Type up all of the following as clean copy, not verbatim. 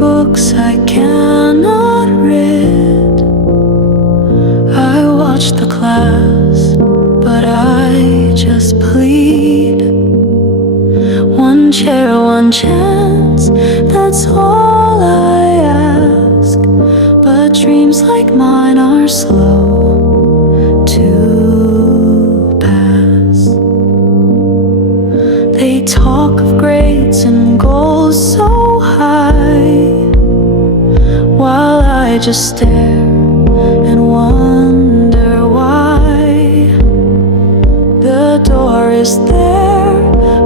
books I cannot read. I watch the class, but I just plead. One chair, one chance, that's all I ask. But dreams like mine are slow to pass. They talk of grades and goals so high, while I just stare and wonder why. The door is there,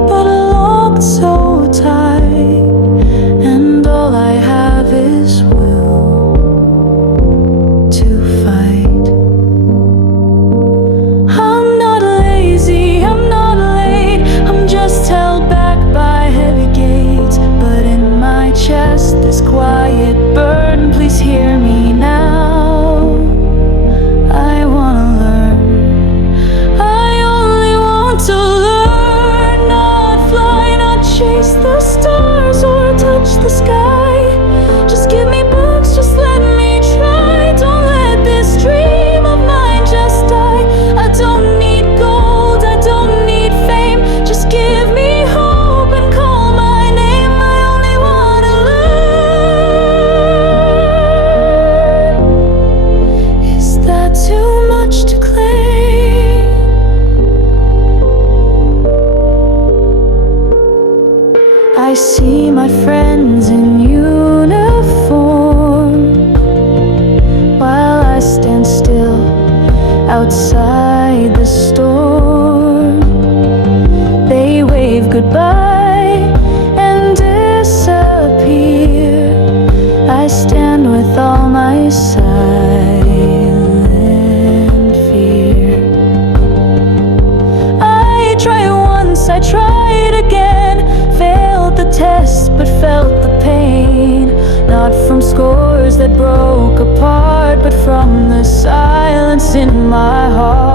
but locked so tight, and all I have is will to fight. I'm not lazy, I'm not late, I'm just held back by heavy gates. But in my chest, this quiet burden, please hear me now. I wanna learn, I only want to learn. Not fly, not chase the stars or touch the sky. Just give me books, just let me try. Don't let this dream of mine just die. I don't need gold, I don't need fame, just give me hope and call my name. I only wanna learn. Is that too much to claim? I see my friends in uniform, while I stand still outside the storm. They wave goodbye and disappear. I stand with all my silent fear. I tried once, I tried again, failed the test but felt the pain. Not from scores that broke apart, but from the silence in my heart.